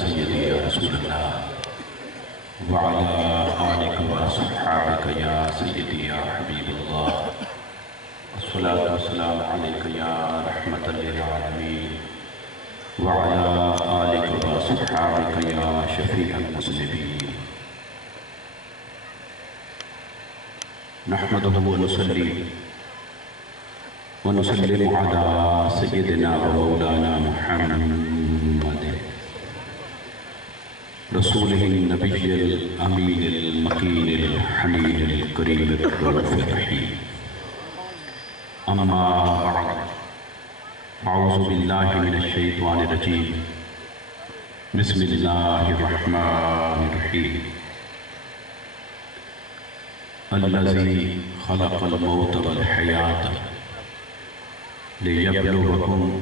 سيدي يا رسول الله وعلى آلك وصحابك يا سيدي يا حبيب الله الصلاة والسلام عليك يا رحمة للعالمين وعلى آلك وصحابك يا شفيع المذنبين نحمده ونصلي ونسلم على سيدنا ومولانا محمد رسوله النبي الأمين المكين الحنين الكريم الرؤوف الرحيم أما بعد أعوذ بالله من الشيطان الرجيم بسم الله الرحمن الرحيم الذي خلق الموت والحياة ليبلوكم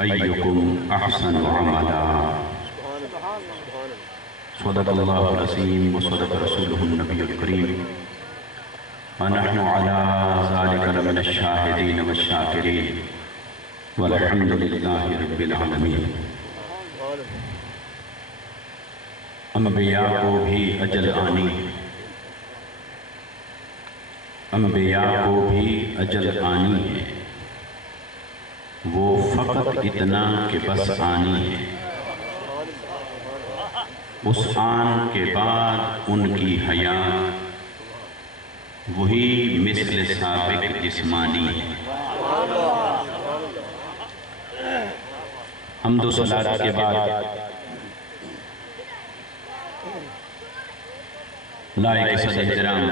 أيكم أحسن عملا صدق الله العظيم وصدق رسوله النبي الكريم ونحن على ذلك لمن الشاهدين والشاكرين والحمد لله رب العالمين انبیاء کو بھی اجل آنی انبیاء کو بھی اجل آنی ہے وہ فقط اتنا کہ بس آنی ہے اس آن کے بعد ان کی حیات وہی مثل سابق جسمانی ہے حمد و صلاۃ کے بعد لائق صدر احترام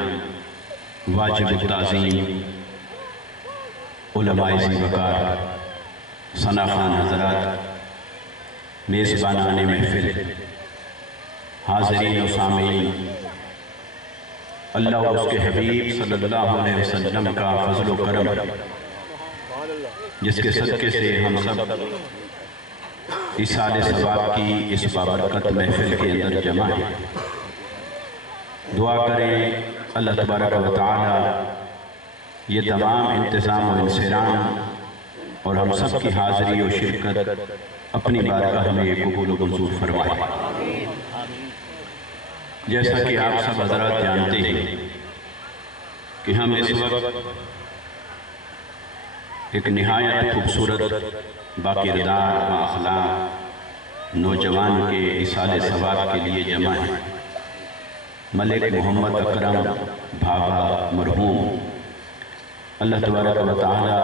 واجب التعظیم علماء ذی وقار ثنا خوان حضرات میزبانان محفل حاضرین و سامعین اللہ اور اس کے حبیب صلی اللہ علیہ وسلم کا فضل و کرم جس کے صدقے سے ہم سب ایصال ثواب کی اس بابرکت محفل کے اندر جمع ہیں دعا کریں اللہ تبارک و تعالی یہ تمام انتظام و انصرام اور ہم سب کی حاضری و شرکت اپنی بارگاہ میں قبول و منظور فرمائے جیسا کہ آپ سب حضرات جانتے ہیں کہ ہم اس وقت ایک نہایت خوبصورت باکردار بااخلاق نوجوان کے ایصال ثواب کے لیے جمع ہیں ملک محمد اکرم بھابا مرحوم اللہ تبارک و تعالی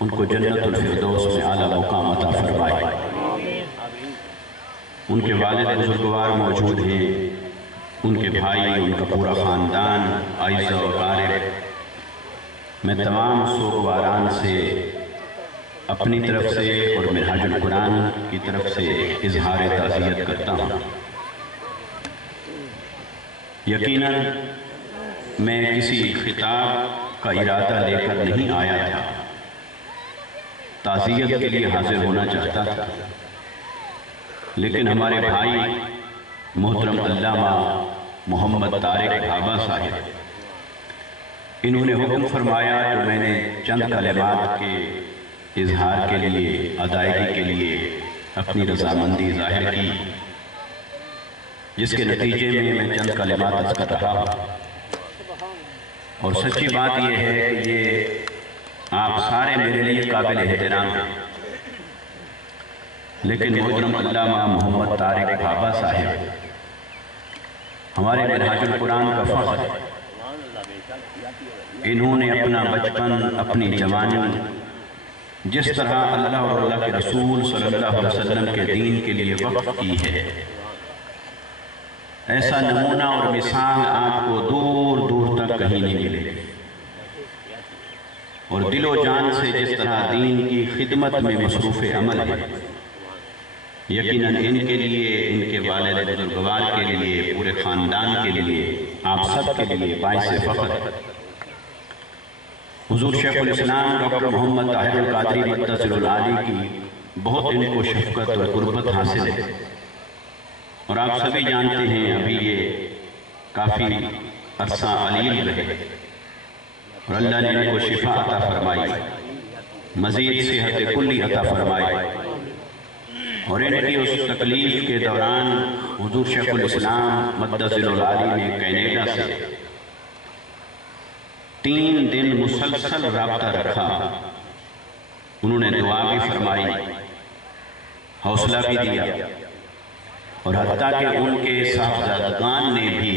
ان کو جنت الفردوس میں اعلیٰ مقام عطا فرمائے ان کے والد بزرگوار موجود ہیں ان کے بھائی ان کا پورا خاندان عائزہ و قارب میں تمام سوگواران سے اپنی طرف سے اور منہاج القرآن کی طرف سے اظہار تعزیت کرتا ہوں یقیناً میں کسی خطاب کا ارادہ لے کر نہیں آیا تھا تعزیت کے لیے حاضر ہونا چاہتا تھا لیکن ہمارے بھائی محترم علامہ محمد طارق بھابا صاحب انہوں نے حکم فرمایا تو میں نے چند کلمات کے اظہار کے لیے ادائیگی کے لیے اپنی رضامندی ظاہر کی جس کے نتیجے میں چند کلمات عرض کر رہا ہوں اور سچی بات یہ ہے کہ یہ آپ سارے میرے لیے قابل احترام ہیں لیکن محترم علامہ محمد طارق بھابا صاحب ہمارے منہاج القرآن کا فخر انہوں نے اپنا بچپن اپنی جوانی جس طرح اللہ اور اللہ کے رسول صلی اللہ علیہ وسلم کے دین کے لیے وقف کی ہے ایسا نمونہ اور مثال آپ کو دور دور تک کہیں نہیں ملے اور دل و جان سے جس طرح دین کی خدمت میں مصروف عمل ہے یقیناً ان کے لیے ان کے والد بزرگوار کے لیے پورے خاندان کے لیے آپ سب کے لیے باعث فخر حضور شیخ الاسلام ڈاکٹر محمد طاہر القادری مدثر العالی کی بہت ان کو شفقت اور قربت حاصل ہے اور آپ سبھی جانتے ہیں ابھی یہ کافی عرصہ علیل رہے اور اللہ نے ان کو شفا عطا فرمائی مزید صحت کلی عطا فرمائی اور ان کی اس تکلیف کے دوران حضور شیخ الاسلام مدثر العالی نے کینیڈا سے 3 دن مسلسل رابطہ رکھا. انہوں نے دعا بھی فرمائی، حوصلہ بھی دیا، اور حتیٰ کہ ان کے صاحبزادگان نے بھی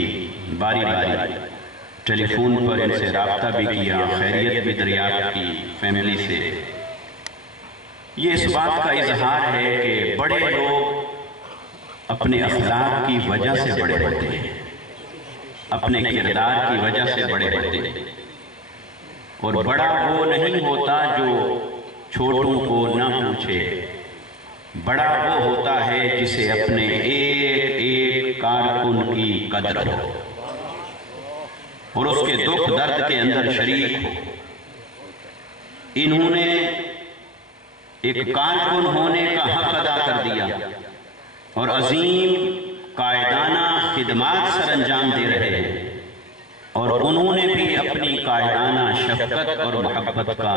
باری باری ٹیلی فون پر ان سے رابطہ بھی کیا، خیریت بھی دریافت کی فیملی سے. یہ اس بات کا اظہار ہے کہ بڑے لوگ اپنے اخلاق کی وجہ سے بڑے ہوتے ہیں، اپنے کردار کی وجہ سے بڑے ہوتے ہیں. اور بڑا وہ نہیں ہوتا جو چھوٹوں کو نہ پوچھے، بڑا وہ ہوتا ہے جسے اپنے ایک ایک کارکن کی قدر ہو اور اس کے دکھ درد کے اندر شریک ہو. انہوں نے ایک کارکن ہونے کا حق ادا کر دیا اور عظیم قائدانہ خدمات سر انجام دے رہے ہیں، اور انہوں نے بھی اپنی قائدانہ شفقت اور محبت کا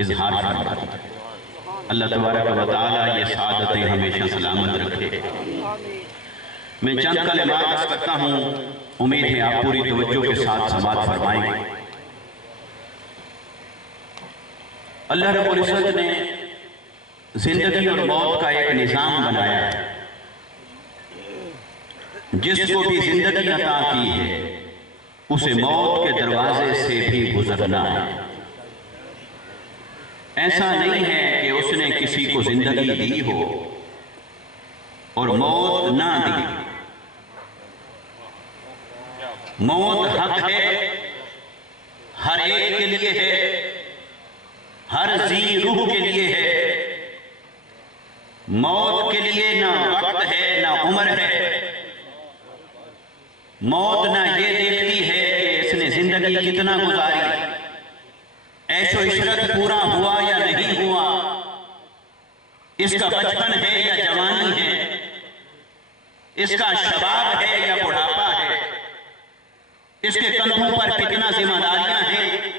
اظہار فرما دیا. اللہ تبارک و تعالی یہ سعادتیں ہمیشہ سلامت رکھے. میں چند کلمات عرض کرتا ہوں، امید ہے آپ پوری توجہ کے ساتھ سماعت فرمائیں گے. اللہ رب العزت نے زندگی اور موت کا ایک نظام بنایا ہے. جس کو بھی زندگی عطا کی ہے اسے موت کے دروازے سے بھی گزرنا ہے. ایسا نہیں ہے کہ اس نے کسی کو زندگی دی ہو اور موت نہ دی. موت حق ہے، ہر ایک کے لیے ہے، ہر ذی روح کے لیے ہے. موت کے لیے نہ وقت ہے نہ عمر ہے. موت نہ یہ دیکھتی ہے کہ اس نے زندگی کتنا گزاری، عیش و عشرت پورا ہوا یا نہیں ہوا، اس کا بچپن ہے یا جوانی ہے، اس کا شباب ہے یا بڑھاپا ہے، اس کے کندھوں پر کتنا ذمہ داریاں ہیں،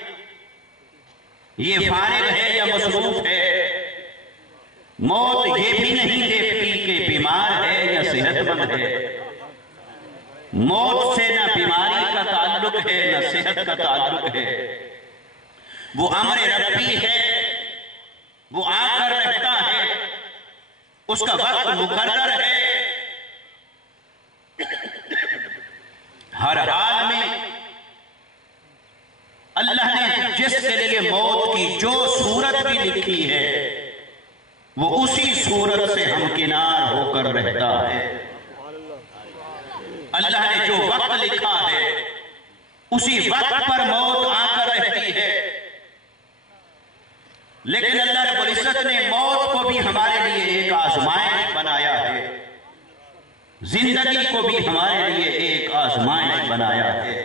یہ فارغ ہے یا مصروف ہے. موت یہ بھی نہیں دیکھتی کہ بیمار ہے یا صحت مند ہے. موت سے نہ بیماری کا تعلق ہے نہ صحت کا تعلق ہے. وہ امر ربی ہے، وہ آ کر رہتا ہے، اس کا وقت مقرر ہے. ہر حال میں اللہ نے جس کے لیے موت کی جو صورت بھی لکھی ہے وہ اسی صورت سے ہمکنار ہو کر رہتا ہے. اللہ نے جو وقت لکھا ہے اسی وقت پر موت آ کر رہتی ہے. لیکن اللہ رب العزت نے موت کو بھی ہمارے لیے ایک آزمائش بنایا ہے، زندگی کو بھی ہمارے لیے ایک آزمائش بنایا ہے.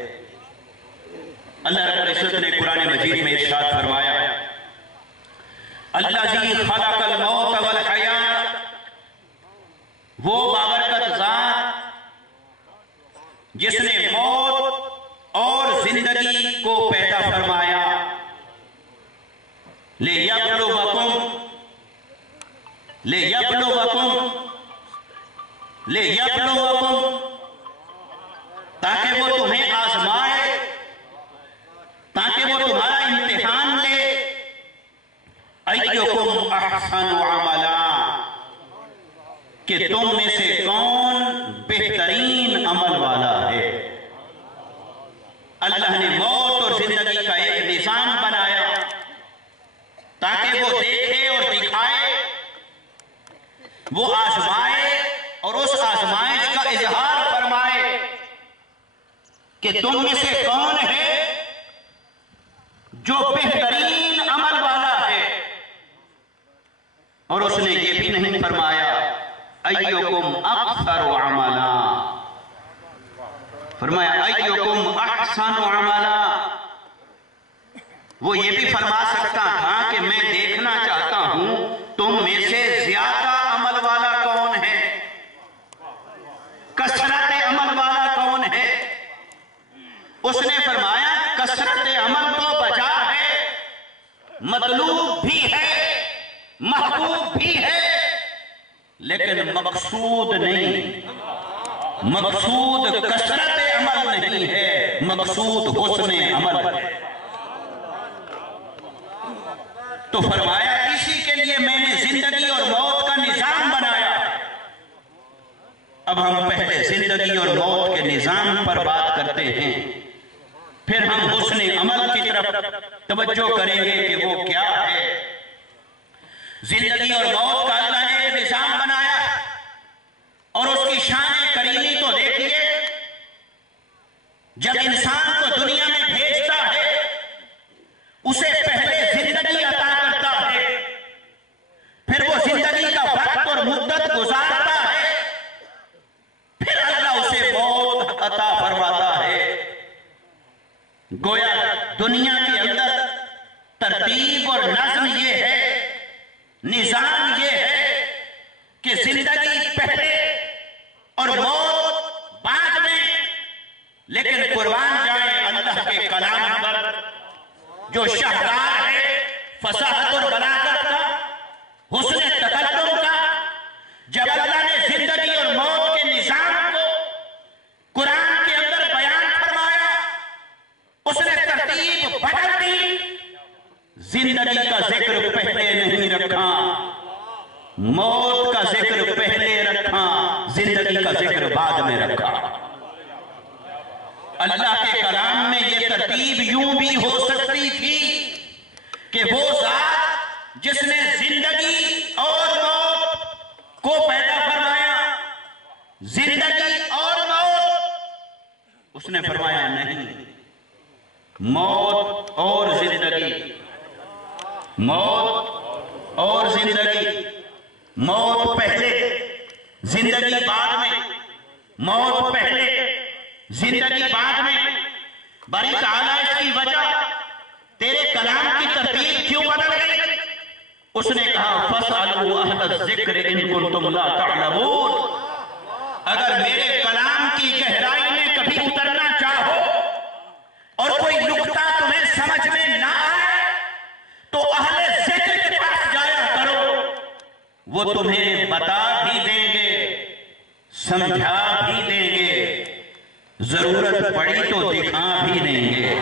اللہ رب العزت نے قرآن مجید میں ارشاد فرمایا، الذی خلق الموت والحیات، وہ بابرکت ذات جس نے موت اور زندگی کو پیدا فرمایا. لیبلوکم، تاکہ وہ تمہیں آزمائے، تاکہ وہ تمہارا امتحان لے. ایکم احسن عملا، کہ تم میں سے کون بہترین عمل والا ہے. اللہ نے موت اور زندگی کا ایک نظام بنایا تاکہ وہ دیکھے اور دکھائے، وہ آزمائے اور اس آزمائش کا اظہار فرمائے کہ تم میں سے کون ہے جو بہترین عمل والا ہے. اور اس نے یہ بھی نہیں فرمایا ایکم اکثر عملا، فرمایا ایکم احسن عملا. وہ یہ بھی فرما سکتا تھا کہ میں دیکھنا چاہتا ہوں تم میں سے زیادہ عمل والا کون ہے، کثرت عمل والا کون ہے. اس نے فرمایا کثرت عمل تو بجا ہے، مطلوب بھی ہے، محبوب بھی ہے، لیکن مقصود نہیں، مقصود کثرت عمل نہیں ہے، مقصود حسن عمل ہے۔ تو فرمایا اسی کے لیے میں نے زندگی اور موت کا نظام بنایا۔ اب ہم پہلے زندگی اور موت کے نظام پر بات کرتے ہیں، پھر ہم حسن عمل کی طرف توجہ کریں گے کہ وہ کیا ہے۔ زندگی اور موت کا اللہ نے ایک نظام بنایا اور اس کی شان کریمی تو دیکھیے، جب انسان کو دنیا میں بھیجتا ہے اسے پہلے زندگی عطا کرتا ہے، پھر وہ زندگی کا وقت اور مدت گزارتا ہے، پھر اللہ اسے موت عطا فرماتا ہے۔ گویا دنیا کے اندر ترتیب اور نظم یہ ہے، نظام یہ ہے کہ زندگی پہلے اور موت بعد میں، لیکن قربان جائے اللہ کے کلام پر جو شاہکار ہے فصاحت اور بلاغت کا، حسن تکلم کا۔ جب اللہ نے زندگی اور موت کے نظام کو قرآن کے اندر بیان فرمایا، اس نے ترتیب بدل دی، زندگی کا ذکر پہلے نہیں رکھا، موت کا ذکر پہلے رکھا، زندگی کا ذکر بعد میں رکھا۔ اللہ کے کلام میں یہ ترتیب یوں بھی ہو سکتی تھی کہ وہ ذات جس نے زندگی اور موت کو پیدا فرمایا، زندگی اور موت، اس نے فرمایا نہیں، موت اور زندگی، موت اور زندگی، موت پہلے زندگی بعد میں، موت پہلے زندگی بعد میں۔ باری تعالیٰ اس کی وجہ تیرے کلام کی ترتیب کیوں بدل گئی؟ اس نے کہا فَاسْأَلُوا أَهْلَ الذِّكْرِ إِن كُنتُمْ لَا تَعْلَمُونَ۔ اگر میرے کلام کی گہرائی میں کبھی اترنا چاہو اور کوئی نقطہ تمہیں سمجھ میں نہ آئے تو اہل ذکر کے پاس جایا کرو، وہ تمہیں بتا بھی دیں گے، سمجھا بھی دیں گے، ضرورت پڑی تو دکھا بھی دیں گے۔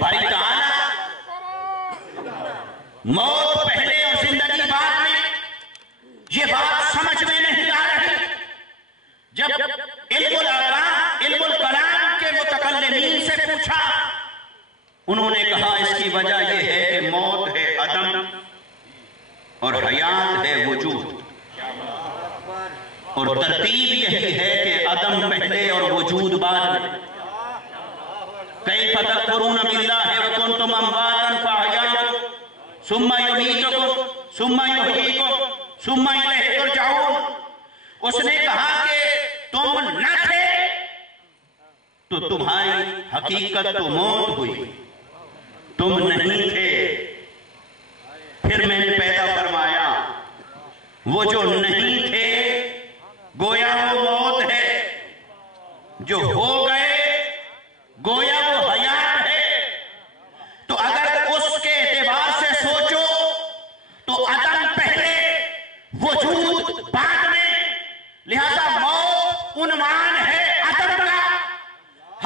باری تعالیٰ موت پہلے اور زندگی بعد میں، یہ بات سمجھ میں نہیں آ رہی۔ جب علم الکلام کے متکلمین سے پوچھا، انہوں نے کہا اس کی وجہ یہ ہے کہ موت ہے عدم اور حیات ہے وجود، اور ترتیب یہی ہے کہ عدم پہلے اور وجود بعد میں۔ کیف تکفرون باللہ وکنتم امواتا فاحیاکم ثم یمیتکم ثم یحییکم ثم الیہ ترجعون۔ اس نے کہا کہ تم نہ تھے تو تمہاری حقیقت تو موت ہوئی، تم نہیں تھے پھر میں نے پیدا فرمایا۔ وہ جو نہیں تھے گویا وہ موت ہے، جو ہو گئے گویا وہ حیات ہے۔ تو اگر اس کے اعتبار سے سوچو تو عدم پہلے وجود بعد میں، لہذا موت عنوان ہے عدم کا،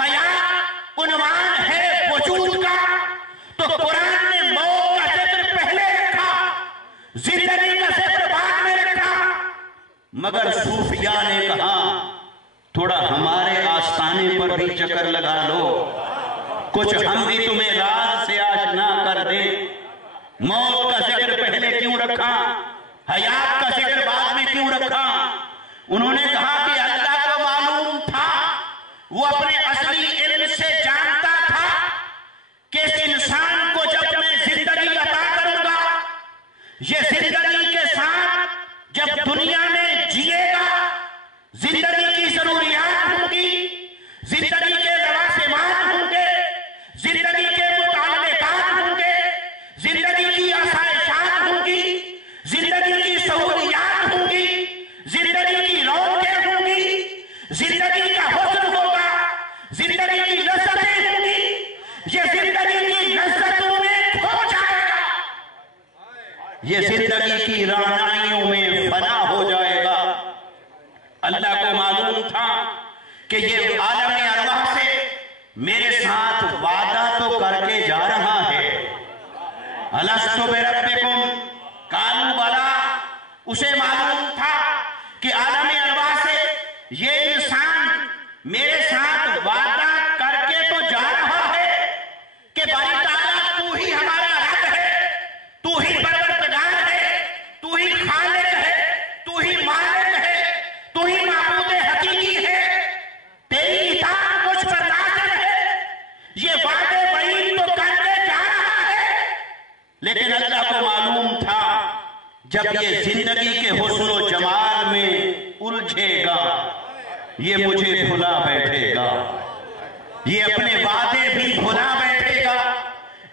حیات عنوان ہے وجود کا۔ تو قرآن نے موت کا ذکر پہلے رکھا، زندگی کا ذکر بعد میں رکھا، مگر صوفیاء نے کہا تھوڑا ہمارے آستانے پر بھی چکر لگا لو، کچھ ہم بھی تمہیں راز سے آشنا کر دیں۔ موت کا ذکر پہلے کیوں رکھا، حیات کا ذکر بعد میں کیوں رکھا؟ انہوں نے کہا کہ اللہ کو معلوم تھا، وہ اپنے اصلی علم سے جانتا تھا کہ اس انسان کو جب میں زندگی عطا کروں گا، یہ زندگی کے ساتھ جب دنیا میں جیے گا، زندگی کی ضروریات ہوں گی، زندگی کے لوازمات ہوں گے، زندگی کے متعلقات ہوں گے، زندگی کی آسائشات ہوں گی، زندگی کی سہولیات ہوں گی، زندگی کی رونقیں ہوں گی، زندگی کا حسن ہوگا، یہ زندگی کی رعنائیوں میں فنا ہو جائے گا۔ اللہ کو معلوم تھا کہ یہ عالم ارواح سے میرے ساتھ وعدہ تو کر کے جا رہا ہے۔ الستُ بربکم قالوا بلی، اسے معلوم تھا کہ عالم ارواح سے یہ انسان میرے ساتھ وعدہ کر کے تو جا رہا ہے کہ باری تعالیٰ تو ہی ہمارا رب ہے، تو ہی پروردگار ہے، تو ہی خالق ہے، تو ہی مالک ہے، تو ہی معبود حقیقی ہے، تیری اطاعت مجھ پر لازم ہے۔ یہ وعدے بعید تو کرنے جا رہا ہے، لیکن اللہ کو معلوم تھا جب یہ زندگی کے حسن و جمال میں الجھے گا یہ مجھے بھلا بیٹھے گا، یہ اپنے وعدے بھی بھلا بیٹھے گا،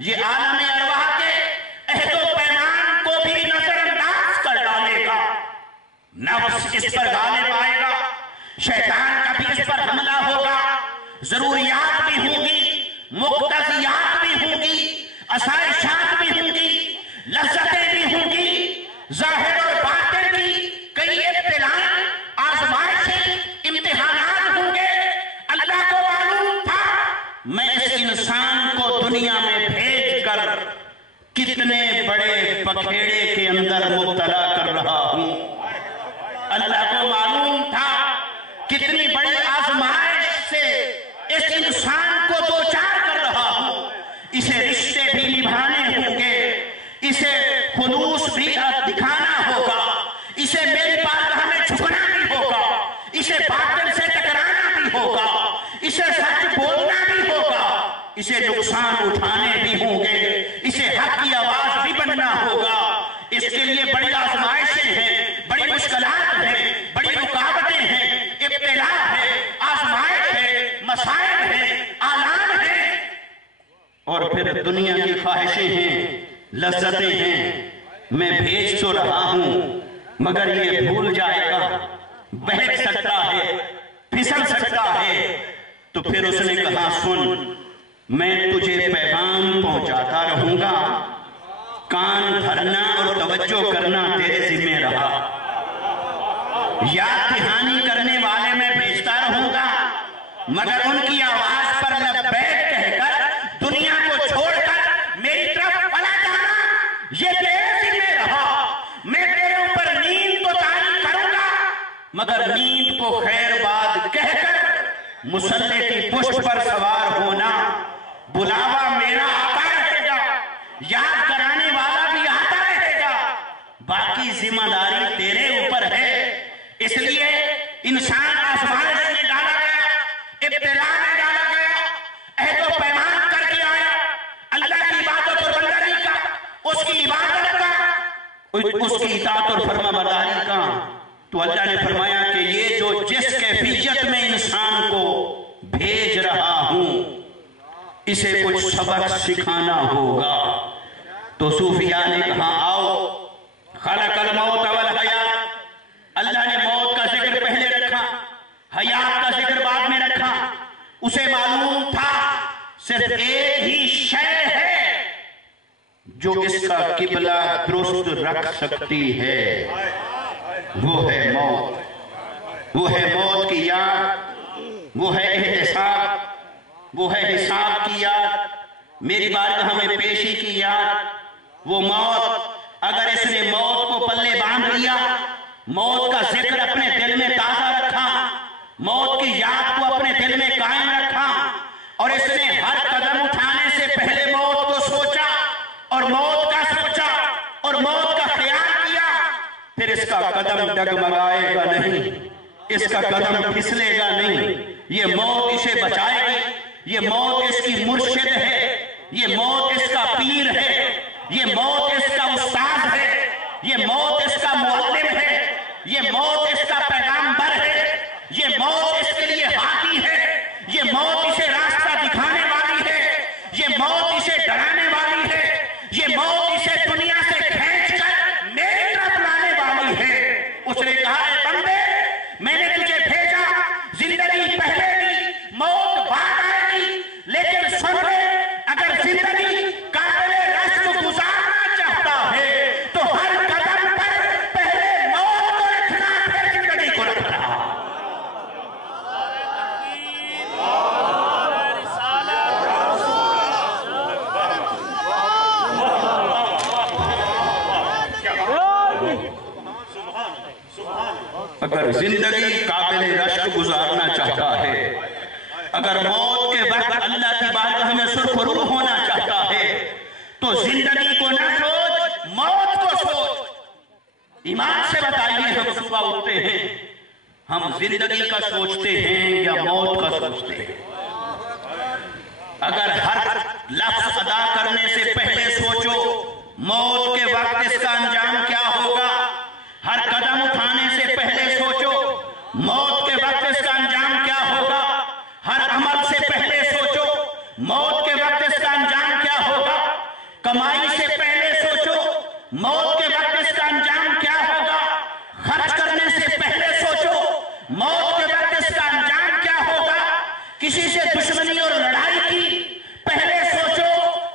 یہ عالم ارواح کے عہد و پیمان کو بھی نظر انداز کر ڈالے گا۔ نفس اس پر غالب آئے گا، شیطان کا بھی اس پر حملہ ہوگا، ضروریات بھی ہوں گی، مقتضیات بھی ہوں گی، آسائشات بھی ہوں گی، لذتیں بھی ہوں گی، ظاہر اور باطن کی کئی ابتلاء، آزمائشیں، امتحانات ہوں گے۔ اللہ کو معلوم تھا میں اس انسان کو دنیا میں بھیج کر کتنے بڑے پکھیڑے کے اندر مبتلا کر رہا ہوں۔ اللہ کو معلوم تھا کتنی بڑی آزمائش سے اس انسان کو دوچار کر رہا ہوں۔ اسے رشتے بھی نبھانے ہوں گے، اسے خلوص بھی دکھانا ہوگا، اسے میری بارگاہ میں جھکنا بھی ہوگا، اسے باطل سے ٹکرانا بھی ہوگا، اسے سچ بولنا بھی ہوگا، اسے نقصان اٹھانے بھی ہوں گے، اسے حق کی آواز بھی بننا ہوگا۔ اس کے لیے بڑی آزمائشیں ہیں، بڑی مشکلات ہیں، بڑی رکاوٹیں ہیں، ابتلاء ہے، آزمائش ہے، مسائل ہیں، آلام ہیں، اور پھر دنیا کی خواہشیں ہیں، لذتیں ہیں۔ میں بھیج تو رہا ہوں مگر یہ بھول جائے گا، بہک سکتا ہے، پھسل سکتا ہے۔ تو پھر اس نے کہا سن، میں تجھے پیغام پہنچاتا رہوں گا، کان دھرنا اور توجہ کرنا تیرے ذمہ رہا، یاد دہانی کرنے والے میں بھیجتا رہوں گا، مگر ان کی آواز پر لبیک کہہ کر دنیا کو چھوڑ کر میری طرف پلٹ جانا یہ تیرے ذمہ رہا۔ میں تیرے اوپر نیند تو طاری کروں گا، مگر نیند کو خیر باد کہہ کر مسلح کی پشت پر سوار ہونا، بلاوا میرا آتا رہے گا، یاد کرانے والا بھی آتا رہے گا، باقی ذمہ داری تیرے اوپر ہے۔ اس لیے انسان آزمائش میں ڈالا گیا، ابتلاء میں ڈالا گیا، عہد و پیمان کر کے آیا، اللہ کی عبادت اور بندگی کا، اس کی عبادت کا، اس کی اطاعت اور فرما برداری کا۔ تو اللہ نے فرمایا کہ یہ جو جس کیفیت میں انسان کو بھیج رہا ہوں اسے کچھ سبق سکھانا ہوگا۔ تو صوفیاء نے کہا آؤ، خلق الموت والحیات، اللہ نے موت کا ذکر پہلے رکھا، حیات کا ذکر بعد میں رکھا۔ اسے معلوم تھا صرف ایک ہی شے ہے جو اس کا قبلہ درست رکھ سکتی ہے، وہ ہے موت، وہ ہے موت کی یاد، وہ ہے احتساب، وہ ہے حساب کی یاد، میری بارگاہ میں پیشی کی یاد۔ وہ موت، اگر اس نے موت کو پلے باندھ لیا، موت کا ذکر اپنے دل میں تازہ رکھا، موت کی یاد کو اپنے دل میں قائم رکھا، اور اس نے ہر قدم اٹھانے سے پہلے موت کو سوچا اور موت کا سوچا اور موت کا خیال کیا، پھر اس کا قدم ڈگمگائے گا نہیں، اس کا قدم پھسلے گا نہیں۔ یہ موت اسے بچائے گی، یہ موت اس کی مرشد ہے، یہ موت اس کا پیر ہے، یہ موت اس کا استاد ہے، یہ موت اس کا معلم ہے، یہ موت اس کا پیغامبر ہے، یہ موت اس کے لیے ہادی ہے، یہ موت اسے راستہ دکھانے والی ہے، یہ موت اسے ڈرانے والی ہے، یہ موت اسے دنیا سے کھینچ کر میری طرف لانے والی ہے۔ اس نے کہا اے بندے، میں نے تجھے بھیجا، زندگی پہلے دی، موت بعد آئے گی، لیکن سن لے، اگر زندگی قابل رشک گزارنا چاہتا ہے تو ہر اگر زندگی قابل رشک گزارنا چاہتا ہے، اگر موت کے وقت اللہ کی بارگاہ میں سرخرو ہونا چاہتا ہے تو زندگی کو نہ سوچ، موت کو سوچ۔ ایمان سے بتائیے، ہم صبح اٹھتے ہیں، ہم زندگی کا سوچتے ہیں یا موت کا سوچتے ہیں؟ اگر ہر لفظ ادا کرنے سے پہلے سوچو موت کے وقت اس کا انجام کیا ہوگا، ہر قدم اٹھانے سے پہلے سوچو موت کے وقت اس کا انجام کیا ہوگا، ہر عمل سے پہلے سوچو موت کے وقت اس کا انجام کیا ہوگا، کمائی سے پہلے سوچو موت کے وقت اس کا انجام کیا ہوگا، خرچ کرنے سے پہلے سوچو موت کے وقت اس کا انجام کیا ہوگا، کسی سے دشمنی اور لڑائی کی پہلے سوچو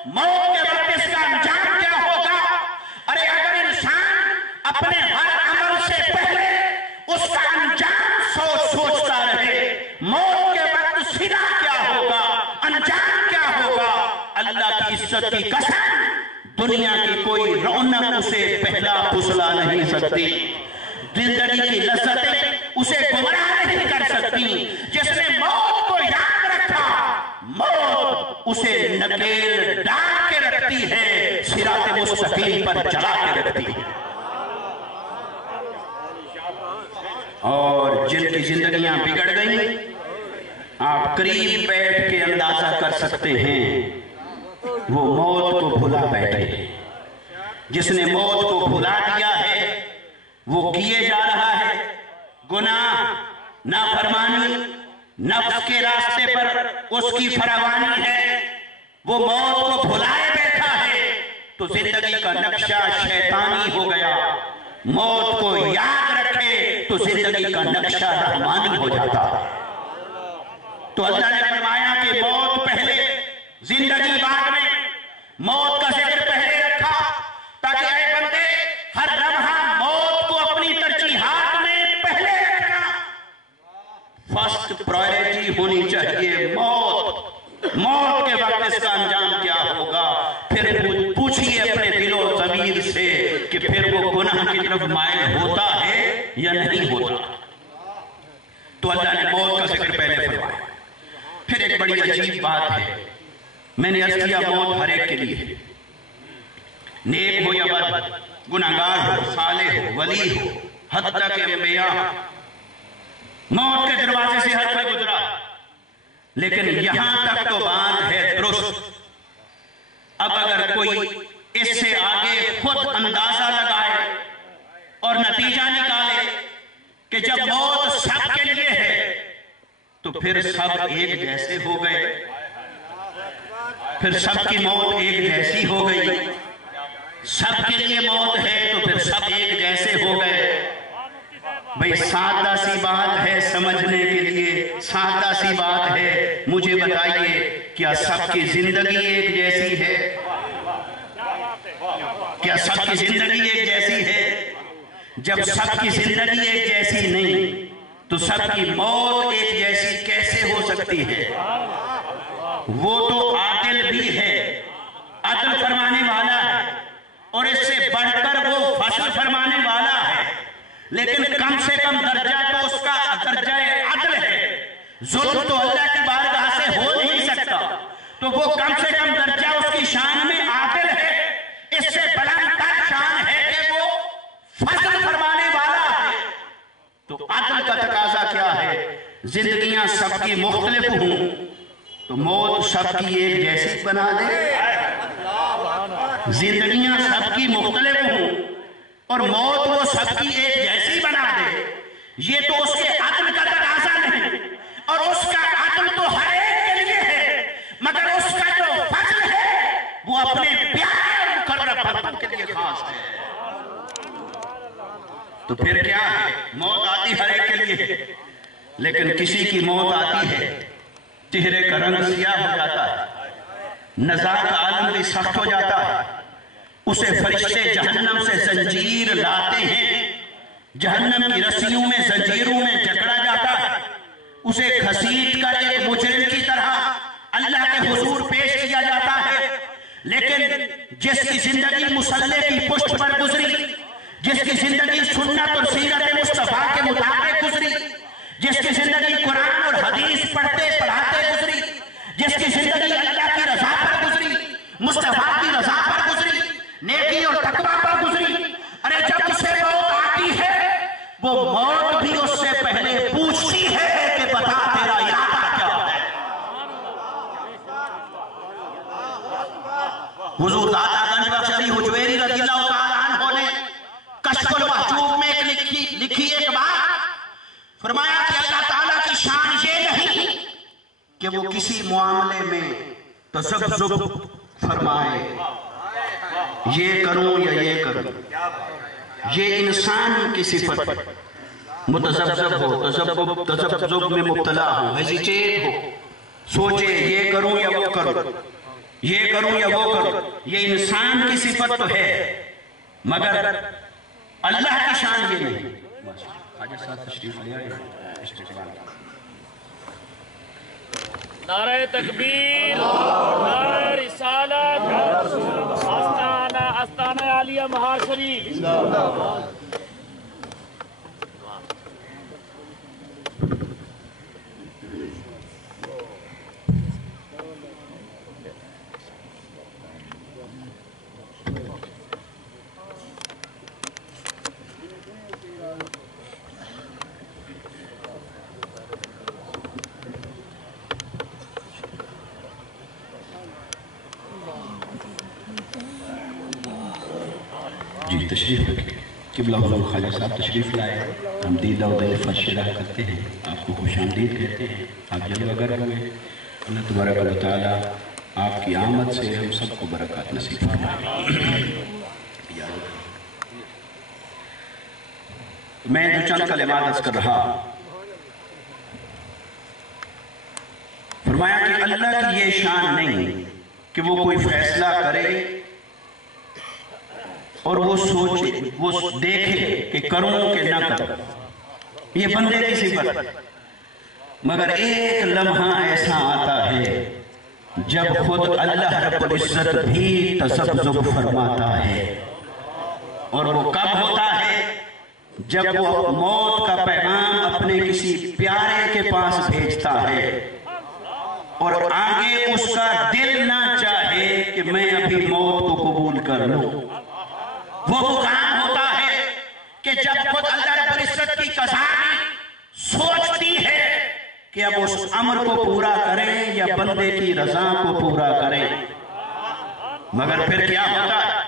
موت کے وقت اس کا انجام کیا ہوگا۔ ارے اگر انسان اپنے ہر عمل سے پہلے اس کا انجام سوچتا رہے، موت کے وقت سلا کیا ہوگا، انجام کیا ہوگا، اللہ کی عزت کی قسم دنیا کی کوئی رونق اسے پہلا پھسلا نہیں سکتی، زندگی کی لذتیں اسے گمراہ نہیں کر سکتی۔ جس نے موت کو یاد رکھا، موت اسے نکیل ڈال کے رکھتی ہے، صراط مستقیم پر چلا کے رکھتی ہے۔ اور جن کی زندگیاں بگڑ گئیں، آپ قریب بیٹھ کے اندازہ کر سکتے ہیں وہ موت کو بھلا بیٹھے۔ جس نے موت کو بھلا دیا ہے وہ کیے جا رہا ہے گناہ، نافرمانی، نفس کے راستے پر اس کی فراوانی ہے، وہ موت کو بھلائے بیٹھا ہے تو زندگی کا نقشہ شیطانی ہو گیا۔ موت کو یاد رکھے تو زندگی کا نقشہ رحمانی ہو جاتا ہے۔ تو اللہ نے فرمایا کہ موت پہلے، زندگی بعد میں، موت کا ذکر پہلے رکھا تاکہ اے بندے ہر لمحہ موت کو اپنی ترجیحات میں پہلے رکھنا۔ فرسٹ پرائیورٹی ہونی چاہیے موت۔ موت کے وقت اس کا انجام کیا ہوگا؟ پھر پوچھئے اپنے دل و ضمیر سے کہ پھر وہ گناہ کی طرف مائل ہوتا ہے یا نہیں ہوتا۔ تو اللہ نے موت کا ذکر پہلے فرمایا۔ پھر ایک بڑی عجیب بات ہے، میں نے عرض کیا موت ہر ایک کے لیے، نیک ہو یا بد، گناہگار ہو، صالح ہو، ولی ہو، حتیٰ کہ انبیاء، موت کے دروازے سے ہر کوئی گزرا، لیکن یہاں تک تو بات ہے درست۔ اب اگر کوئی اس سے آگے خود اندازہ لگائے اور نتیجہ نکالے کہ جب موت سب کے لیے ہے تو پھر سب ایک جیسے ہو گئے، پھر سب کی موت ایک جیسی ہو گئی، سب کے لیے موت ہے تو پھر سب ایک جیسے ہو گئے۔ بھئی سادہ سی بات ہے سمجھنے کے لیے، سادہ سی بات ہے، مجھے بتائیے کیا سب کی زندگی ایک جیسی ہے؟ کیا سب کی زندگی ایک جیسی ہے؟ جب سب کی زندگی ایک جیسی نہیں تو سب کی موت ایک جیسی کیسے ہو سکتی ہے؟ وہ تو عادل بھی ہے، عدل فرمانے والا ہے، اور اس سے بڑھ کر وہ فصل فرمانے والا ہے، لیکن کم سے کم درجہ تو اس کا درجہ عدل ہے۔ ظلم تو اللہ کی بارگاہ سے ہو نہیں سکتا، تو وہ کم سے کم درجہ اس کی شان میں عادل ہے۔ اس سے بلند تر شان ہے کہ وہ فصل فرمانے والا ہے۔ تو عدل کا تقاضا کیا ہے؟ زندگیاں سب کی مختلف ہوں تو موت سب کی ایک جیسی بنا دے۔ زندگیاں سب کی مختلف ہوں اور موت وہ سب کی ایک جیسی بنا دے، یہ تو اس کے عدل کا تقاضا نہیں، اور اس کا عدل تو ہر ایک کے لیے ہے، مگر اس کا جو فضل ہے وہ اپنے پیارے اور مقرب بندوں کے لیے خاص ہے۔ تو پھر کیا ہے؟ موت آتی ہر ایک کے لیے ہے، لیکن کسی کی موت آتی ہے چہرے کا رنگ سیاہ ہو جاتا ہے، نزاع کا عالم بھی سخت ہو جاتا ہے، اسے فرشتے جہنم سے زنجیر لاتے ہیں، جہنم کی رسیوں میں زنجیروں میں جکڑا جاتا ہے، اسے گھسیٹ کر ایک مجرم کی طرح اللہ کے حضور پیش کیا جاتا ہے۔ لیکن جس کی زندگی مصلی کی پشت پر گزری، جس کی زندگی سنت اور سیرت مصطفیٰ کے مطابق وہ موت بھی اس سے پہلے پوچھتی ہے کہ بتا تیرا ارادہ کیا ہے۔ حضور داتا گنج بخش علی حجویری رضی اللہ تعالیٰ عنہ نے کشف المحجوب میں لکھی ایک بات، فرمایا کہ اللہ تعالیٰ کی شان یہ نہیں کہ وہ کسی معاملے میں تذبذب فرمائے، یہ کروں یا یہ کروں۔ یہ انسان کی صفت متذبذب ہو، تذبذب میں مبتلا ہو، ہیزیٹیٹ ہو، سوچے یہ کروں یا وہ کروں، یہ کروں یا وہ کروں۔ یہ انسان کی صفت تو ہے مگر اللہ کی شان یہ نہیں۔ حاجی صاحب تشریف لے آئے استقبال۔ نعرہ تکبیر، نعرہ رسالت، آستانہ عالیہ مہار شریف۔ جی تشریف رکھیں، قبلہ حضور خواجہ صاحب تشریف لائے، ہم دیدہ و دل فرش راہ کرتے ہیں، آپ کو خوش آمدید کہتے ہیں، آپ جلوہ گر ہوئے۔ اللہ تبارک و تعالیٰ آپ کی آمد سے ہم سب کو برکات نصیب فرمائے۔ میں جو چند کلمات عرض کر رہا، فرمایا کہ اللہ کی یہ شان نہیں کہ وہ کوئی فیصلہ کرے اور وہ سوچے، وہ دیکھے کہ کروں کہ نہ کروں، یہ بندے کی صفت۔ مگر ایک لمحہ ایسا آتا ہے جب خود اللہ رب العزت بھی تذبذب فرماتا ہے، اور وہ کب ہوتا ہے؟ جب وہ موت کا پیغام اپنے کسی پیارے کے پاس بھیجتا ہے اور آگے اس کا دل نہ چاہے کہ میں ابھی موت کو قبول کر لوں۔ وہ مقام ہوتا ہے کہ جب خود اللہ رب العزت کی قضا سوچتی ہے کہ اب اس امر کو پورا کریں یا بندے کی رضا کو پورا کریں۔ مگر پھر کیا ہوتا ہے؟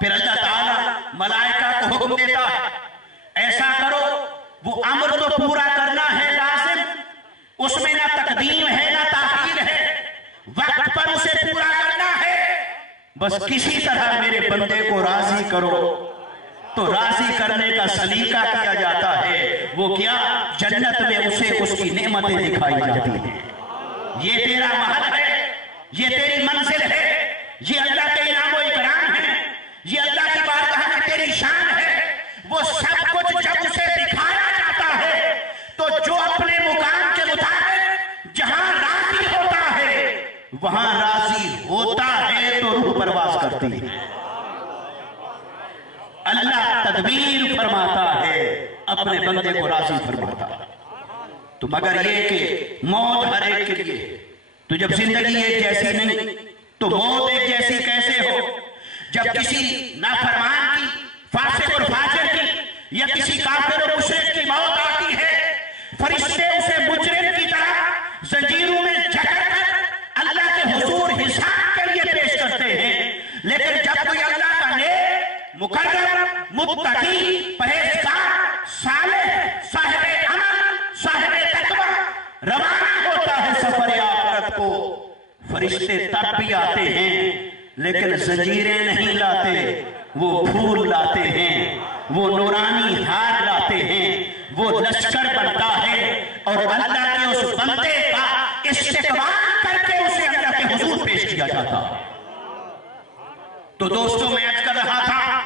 پھر اللہ تعالیٰ ملائکہ کو حکم دیتا ہے ایسا کرو، وہ امر تو پورا کرنا ہے لازم، اس میں نہ تقدیم ہے نہ تاخیر ہے، وقت پر اسے پورا کرنا ہے، بس کسی طرح میرے بندے کو راضی کرو۔ تو راضی کرنے کا سلیقہ کیا جاتا ہے، وہ کیا؟ جنت میں اسے اس کی نعمتیں دکھائی جاتی ہیں۔ یہ تیرا محل ہے، یہ تیری منزل ہے، یہ اللہ کے انعام و اکرام ہے، یہ اللہ کی بارگاہ میں تیری شان ہے۔ وہ سب کچھ جب اسے دکھایا جاتا ہے تو جو اپنے مقام کے مطابق جہاں راضی ہوتا ہے وہاں راضی ہوتا ہے تو روح پرواز کرتی ہے۔ اللہ تدبیر فرماتا ہے، اپنے بندے کو راضی فرماتا ہے۔ تو مگر یہ کہ موت ہر ایک کے لیے، تو جب زندگی ایک جیسی نہیں تو موت ایک جیسی کیسے ہو؟ جب کسی نافرمان کی، فاسق اور فاجر کی یا کسی کافر اور مشرک کی موت آتی ہے، فرشتے اسے مجرم کی طرح زنجیروں میں جکڑ کر اللہ کے حضور حساب کے لیے پیش کرتے ہیں۔ لیکن جب کوئی اللہ کا نیک، مقرب، متقی، پرہیزگار، صالح، صاحب عمل، صاحب تقوی روانہ ہوتا ہے سفر آخرت کو، فرشتے تب بھی آتے ہیں لیکن زنجیریں نہیں لاتے، وہ پھول لاتے ہیں، وہ نورانی ہار لاتے ہیں، وہ لشکر بنتا ہے اور اللہ کے اس بندے کا استقبال کر کے اسے اللہ کے حضور پیش کیا جاتا ہے۔ تو دوستوں میں عرض کر رہا تھا،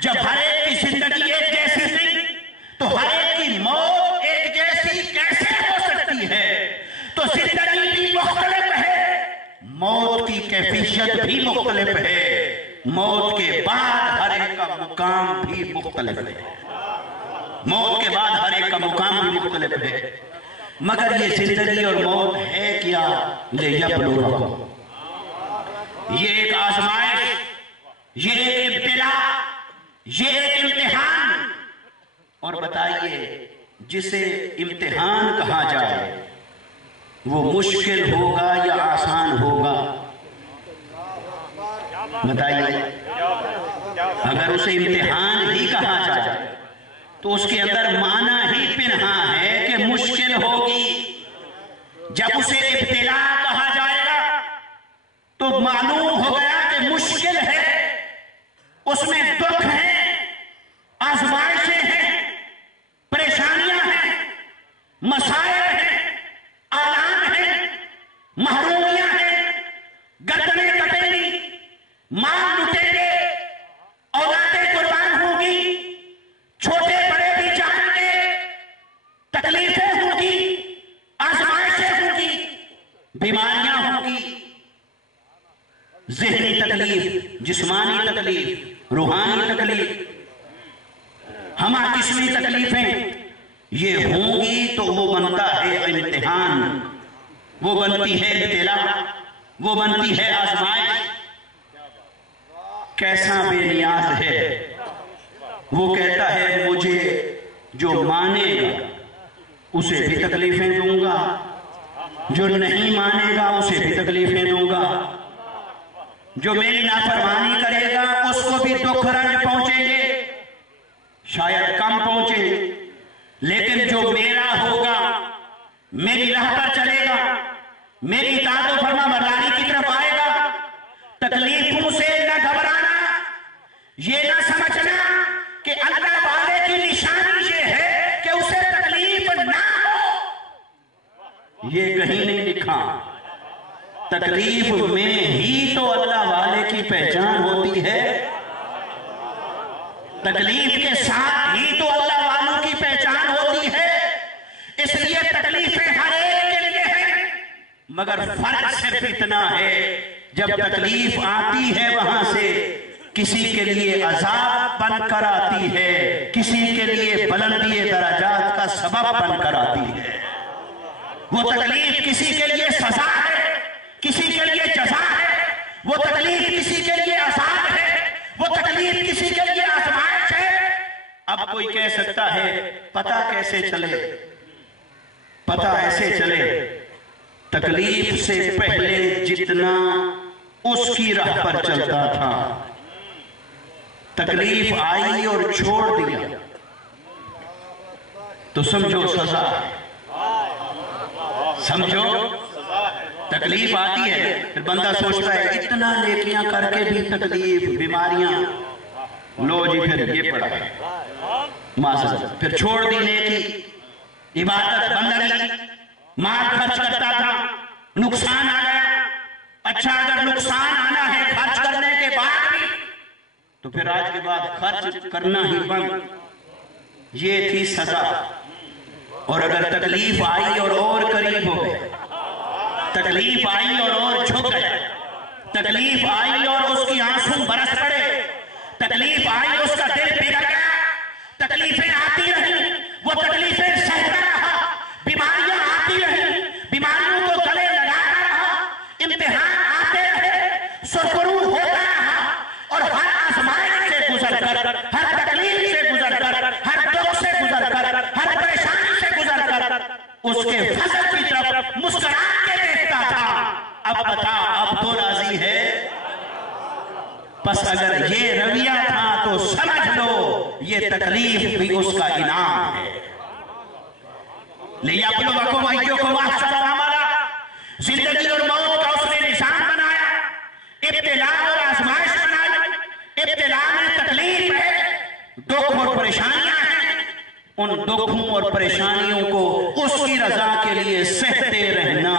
جب ہر ایک کی زندگی ایک جیسی نہیں تو ہر ایک کی موت ایک جیسی کیسے ہو سکتی ہے؟ تو زندگی بھی مختلف ہے، موت کی کیفیت بھی مختلف ہے، موت کے بعد ہر ایک کا مقام بھی مختلف ہے، موت کے بعد ہر ایک کا مقام بھی مختلف ہے۔ مگر یہ زندگی اور موت ہے کیا؟ لیبلوکم، یہ ایک آزمائش، یہ ایک ابتلا، یہ ایک امتحان، اور بتائیے جسے امتحان کہا جائے وہ مشکل ہوگا یا آسان ہوگا؟ بتائیے، اگر اسے امتحان ہی کہا جائے تو اس کے اندر معنی ہی پنہا ہے کہ مشکل ہوگی۔ جب اسے ابتلا کہا جائے گا تو معلوم ہو گیا کہ مشکل ہے، اس میں دکھ ہے، آزمائشیں ہیں، پریشانیاں ہیں، مسائل ہیں، آلام ہیں، محرومیاں ہیں، گردنیں کٹیں گی، مال لٹیں گے، اولادیں قربان ہوں گی، چھوٹے بڑے بھی جائیں گے، تکلیفیں ہوں گی، آزمائشیں ہوں گی، بیماریاں ہوں گی، ذہنی تکلیف، جسمانی تکلیف، روحانی تکلیف، ہمہ قسمی تکلیفیں یہ ہوں گی تو وہ بنتا ہے امتحان، وہ بنتی ہے ابتلا، وہ بنتی ہے آزمائش۔ کیسا بے نیاز ہے، وہ کہتا ہے مجھے جو مانے گا اسے بھی تکلیفیں دوں گا، جو نہیں مانے گا اسے بھی تکلیفیں دوں گا، جو میری نافرمانی کرے گا اس کو بھی دکھ رنج پہنچیں گے، شاید کم پہنچے، لیکن جو میرا ہوگا، میری راہ پر چلے گا، میری اطاعت و فرما برداری کی طرف آئے گا، تکلیفوں سے نہ گھبرانا، یہ نہ سمجھنا کہ اللہ والے کی نشانی یہ ہے کہ اسے تکلیف نہ ہو، یہ کہیں نہیں لکھا۔ تکلیف میں ہی تو اللہ والے کی پہچان ہوتی ہے، تکلیف کے ساتھ ہی تو اللہ والوں کی پہچان ہوتی ہے، اس لیے تکلیفیں ہر ایک کے لیے ہیں، مگر فرق صرف اتنا ہے جب تکلیف آتی ہے وہاں سے کسی کے لیے عذاب بن کر آتی ہے، کسی کے لیے بلندی درجات کا سبب بن کر آتی ہے۔ وہ تکلیف کسی کے لیے سزا ہے، کسی کے لیے جزا ہے، وہ تکلیف کسی کے لیے عذاب ہے، وہ تکلیف کسی کے لیے آزمائش ہے۔ اب کوئی کہہ سکتا ہے پتہ کیسے چلے؟ پتہ ایسے چلے، تکلیف سے پہلے جتنا اس کی راہ پر چلتا تھا، تکلیف آئی اور چھوڑ دیا تو سمجھو سزا ہے، سمجھو تکلیف آتی ہے، پھر بندہ سوچتا ہے اتنا نیکیاں کر کے بھی تکلیف، بیماریاں، لو جی پھر یہ پڑا ہے معذرت، پھر چھوڑ دی نیکی، عبادت بندگی، مال خرچ کرتا تھا، نقصان آ گیا، اچھا اگر نقصان آنا ہے خرچ کرنے کے بعد بھی تو پھر آج کے بعد خرچ کرنا ہی بند، یہ تھی سزا۔ اور اگر تکلیف آئی اور قریب ہو گئے، تکلیف آئی اور جھک گئے، تکلیف آئی اور اس کی آنسوں برس پڑے، تکلیف آئی اس کا دل بگڑ گیا، تکلیفیں آتی رہی، وہ تکلیفیں سہتا رہا، بیماریاں آتی رہی، بیماریوں کو گلے لگاتا رہا، امتحان آتے رہے، سرخرو ہوتا رہا، اور ہر آزمائش سے گزر کر، ہر تکلیف سے گزر کر، ہر دکھ سے گزر کر، ہر پریشانی سے گزر کر اس کے فضل کی طرف مسکرا کے دیکھتا تھا۔ اب بتا، اب تو راضی ہے؟ پس اگر یہ رویہ تھا تو سمجھ لو یہ تکلیف بھی اس کا انعام ہے۔ لِيَبْلُوَكُمْ أَيُّكُمْ أَحْسَنُ عَمَلًا، زندگی اور موت کا اس نے نشان بنایا، ابتلا اور آزمائش بنائی، ابتلا میں تکلیف ہے، دکھ اور پریشانیاں ہیں، ان دکھوں اور پریشانیوں کو اس کی رضا کے لیے سہتے رہنا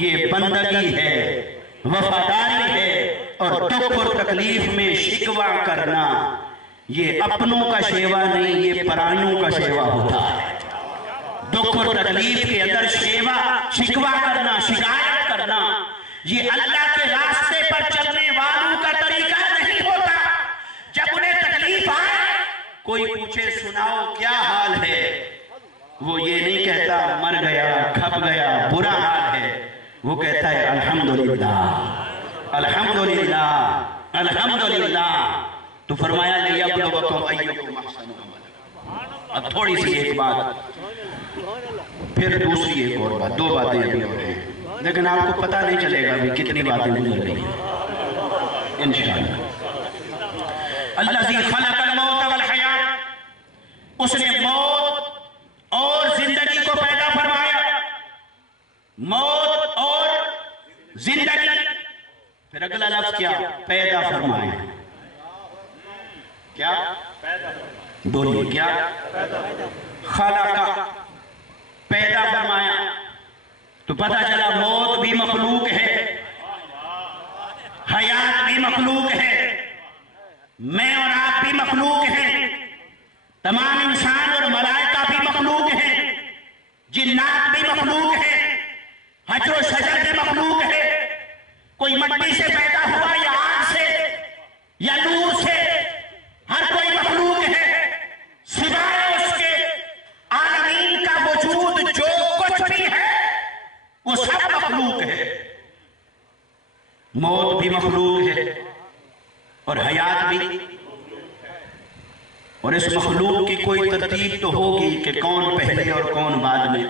یہ بندگی ہے، وفاداری ہے، اور دکھ اور تکلیف میں شکوہ کرنا یہ اپنوں کا شیوا نہیں، یہ پرائیوں کا شیوا ہوتا ہے۔ دکھ اور تکلیف کے اندر شکوہ کرنا، شکایت کرنا یہ اللہ کے راستے پر چلنے والوں کا طریقہ نہیں ہوتا۔ جب انہیں تکلیف آئے، کوئی پوچھے سناؤ کیا حال ہے، وہ یہ نہیں کہتا مر گیا، کھپ گیا، برا حال ہے، وہ کہتا ہے الحمدللہ، الحمدللہ، الحمدللہ۔ تو فرمایا لِيَبْلُوَكُمْ أَيُّكُمْ أَحْسَنُ عَمَلًا۔ اب تھوڑی سی ایک بات، پھر دوسری ایک اور بات، دو باتیں ابھی اور ہیں، لیکن آپ کو پتہ نہیں چلے گا ابھی کتنی باتیں گزر رہی ہیں انشاءاللہ۔ الذی خلق الموت والحیات، اس نے موت اور زندگی کو پیدا فرمایا، موت اور زندگی، پھر اگلا لفظ کیا؟ پیدا فرمایا۔ کیا؟ بولیے کیا؟ خلق، پیدا فرمایا، تو پتہ چلا موت بھی مخلوق ہے، حیات بھی مخلوق ہے، میں اور آپ بھی مخلوق ہیں، تمام انسان اور ملائکہ بھی مخلوق ہیں، جنات بھی مخلوق ہیں، حجر و شجر بھی مخلوق ہے، کوئی مٹی سے پیدا ہوا یا آگ سے یا نور سے، ہر کوئی مخلوق ہے، سوائے اس کے عالمین کا وجود جو کچھ بھی ہے وہ سب مخلوق ہے۔ موت بھی مخلوق ہے اور حیات بھی، اور اس مخلوق کی کوئی ترتیب تو ہوگی کہ کون پہلے اور کون بعد میں۔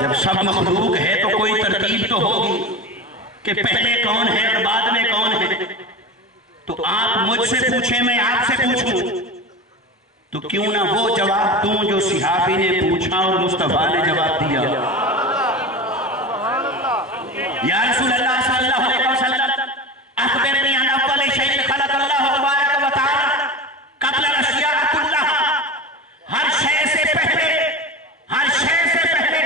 جب سب مخلوق ہے تو کوئی ترتیب تو ہوگی کہ پہلے کون ہے اور بعد میں کون ہے۔ تو آپ مجھ سے پوچھیں، میں آپ سے پوچھوں، تو کیوں نہ وہ جواب دوں جو صحابی نے پوچھا اور مصطفیٰ نے جواب دیا۔ یا رسول اللہ صلی اللہ علیہ وسلم، اخبرنی عن افضل شیء خلق اللہ تبارک و تعالی قبل الاشیاء کلھا، ہر شے سے پہلے، ہر شے سے پہلے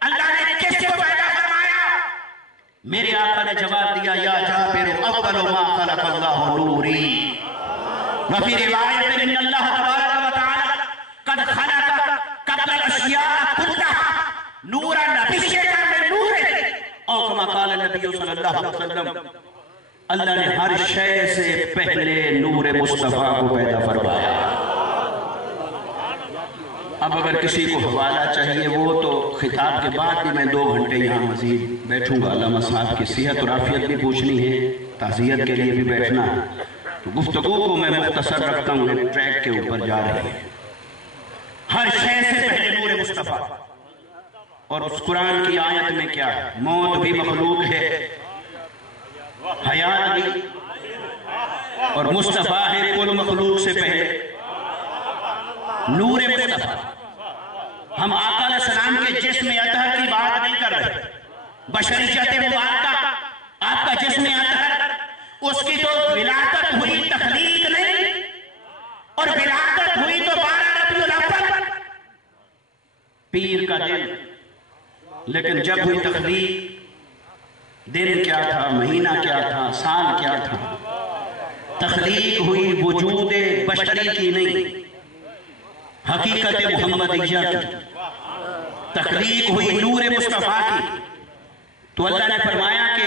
اللہ نے کس کو پیدا فرمایا؟ میرے آقا نے جواب دیا، یا جابر اول ما خلق اللہ نوری، وفی روایت ان اللہ تبارک و تعالی قد خلق قبل الاشیاء کلھا نورا نبیہ من نورہ، اور کما قال نبی صلی اللہ علیہ وسلم، اللہ نے ہر شے سے پہلے نور مصطفیٰ کو پیدا فرمایا۔ اب اگر کسی کو حوالہ چاہیے وہ تو خطاب کے بعد بھی میں 2 گھنٹے یہاں مزید بیٹھوں گا، علامہ صاحب کی صحت اور عافیت بھی پوچھنی ہے، تعزیت کے لیے بھی بیٹھنا ہے، تو گفتگو کو میں مختصر رکھتا ہوں، ٹریک کے اوپر جا رہے ہیں۔ ہر شے سے پہلے نور مصطفیٰ، اور اس قرآن کی آیت میں کیا ہے؟ موت بھی مخلوق ہے، حیات بھی، اور مصطفیٰ ہے کل مخلوق سے پہلے نور مصطفیٰ۔ ہم آقا علیہ السلام کے جسم اطہر کی بات نہیں کر رہے، بشریت مبارکہ، آپ کا جسم اطہر، اس کی تو ولادت ہوئی، تخلیق نہیں، اور ولادت ہوئی تو 12 ربیع الاول پیر کا دن، لیکن جب ہوئی تخلیق، دن کیا تھا، مہینہ کیا تھا، سال کیا تھا؟ تخلیق ہوئی وجود بشری کی نہیں، حقیقت محمدیہ کی، تخلیق ہوئی نور مصطفیٰ کی۔ تو اللہ نے فرمایا کہ